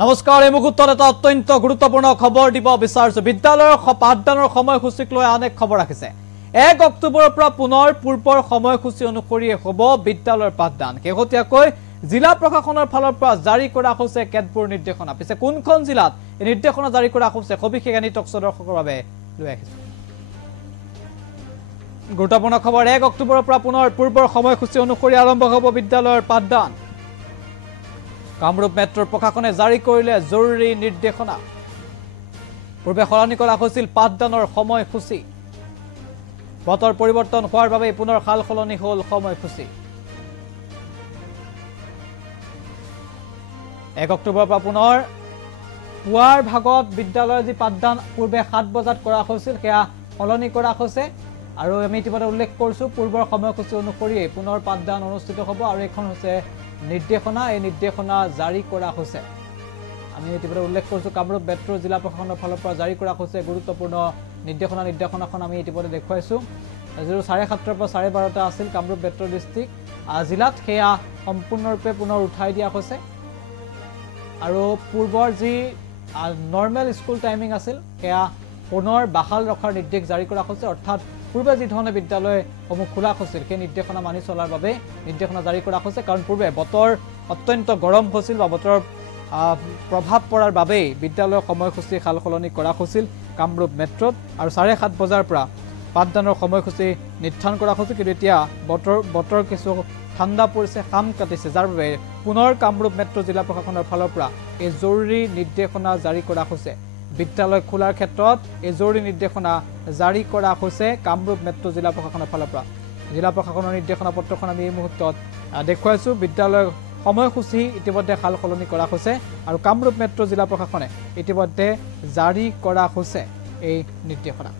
নমস্কাৰ এই মুহূৰ্তত এটা অত্যন্ত গুৰুত্বপূৰ্ণ খবৰ দিব বিচাৰিছো বিদ্যালয়ৰ পাঠদানৰ সময়সূচীক লৈ অনেক খবৰ ৰাখিছে 1 অক্টোবৰৰ পৰা পুনৰ পূৰ্বৰ সময়সূচী অনুসৰি হ'ব বিদ্যালয়ৰ পাঠদান কেহতীয়াকৈ জিলা প্ৰশাসনৰ ফালৰ পৰা জাৰি কৰা হৈছে কেতবোৰ নিৰ্দেশনা পিছে কোনখন জিলাত এই নিৰ্দেশনা জাৰি কৰা হৈছে সবিশেষ আনি টকছ দৰ্শকৰ বাবে লৈ আহিছো গুৰুত্বপূৰ্ণ খবৰ 1 অক্টোবৰৰ পৰা পুনৰ পূৰ্বৰ সময়সূচী অনুসৰি আৰম্ভ হ'ব বিদ্যালয়ৰ পাঠদান কামৰূপ মেট্ৰৰ প্ৰশাসনে জাৰি কৰিলে জৰুৰী নিৰ্দেশনা পূৰ্বে সলনি কৰা হৈছিল পাঠদানৰ সময়সূচী বতৰ পৰিৱৰ্তন হোৱাৰ বাবে পুনৰ হাল সলনি হ'ল সময়সূচী 1 অক্টোবৰৰ পৰা পুনৰ পুৱাৰ ভাগত বিদ্যালয়ৰ যি পাঠদান পূৰ্বে 7 বজাত কৰা হৈছিল সেয়া সলনি কৰা হৈছে আৰু আমি ইতিমধ্যে উল্লেখ কৰিছো পূৰ্বৰ সময়সূচী অনুসৰি পুনৰ পাঠদান অনুষ্ঠিত হ'ব আৰু এখন হৈছে নিৰ্দেশনা এই নিৰ্দেশনা জাৰি কৰা হৈছে আমি ইতিমধ্যে উল্লেখ কৰিছো কামৰূপ মেট্ৰ জিলা প্ৰশাসনৰ ফালৰ পৰা জাৰি কৰা হৈছে গুৰুত্বপূৰ্ণ নিৰ্দেশনাখন আমি ইতিমধ্যে দেখুৱাইছো যেটো 7:30 পৰা 12:30 আছিল কামৰূপ মেট্ৰ ডিস্ট্ৰিক্ট জিলাত সেয়া সম্পূৰ্ণৰূপে পুনৰ উঠাই দিয়া হৈছে আৰু পূৰ্বৰ যি নৰ্মেল স্কুল টাইমিং আছিল সেয়া পুনৰ বাহাল ৰখাৰ নিৰ্দেশ জাৰি কৰা হৈছে অৰ্থাৎ পূৰ্বে যি ধৰণে বিদ্যালয়সমূহ খোলা হৈছিল সেই নিৰ্দেশনা মানি চলাৰ বাবে নিৰ্দেশনা জাৰি কৰা হৈছে কাৰণ পূৰ্বে বতৰ অত্যন্ত গৰম হৈছিল বা বতৰৰ প্ৰভাৱ পৰাৰ বাবে বিদ্যালয়ৰ সময়সূচী হাল সলনি কৰা হৈছিল কামৰূপ মেট্ৰত আৰু 7:30 বজাৰ পৰা পাঠদানৰ সময়সূচী নিৰ্ধাৰণ কৰা হৈছিল কিন্তু এতিয়া বতৰ কিছু ঠাণ্ডা পৰিছে খাম কাটিছে যাৰ বাবে পুনৰ কামৰূপ মেট্ৰ জিলা প্ৰশাসনৰ ফালৰ পৰা এই জৰুৰী নিৰ্দেশনা জাৰি কৰা হৈছে বিদ্যালয় খোলাৰ ক্ষেত্ৰত এই জৰুৰী নিৰ্দেশনা জাৰি কৰা হৈছে কামৰূপ মেট্ৰ জিলা প্ৰশাসনৰ ফালৰ পৰা জিলা প্ৰশাসনৰ নিৰ্দেশনা পত্ৰখন আমি এই মুহূৰ্তত দেখুৱাইছো বিদ্যালয়ৰ সময়সূচী ইতিমধ্যে হাল সলনি কৰা হৈছে আৰু কামৰূপ মেট্ৰ জিলা প্ৰশাসনে ইতিমধ্যে জাৰি কৰা হৈছে এই নিৰ্দেশনা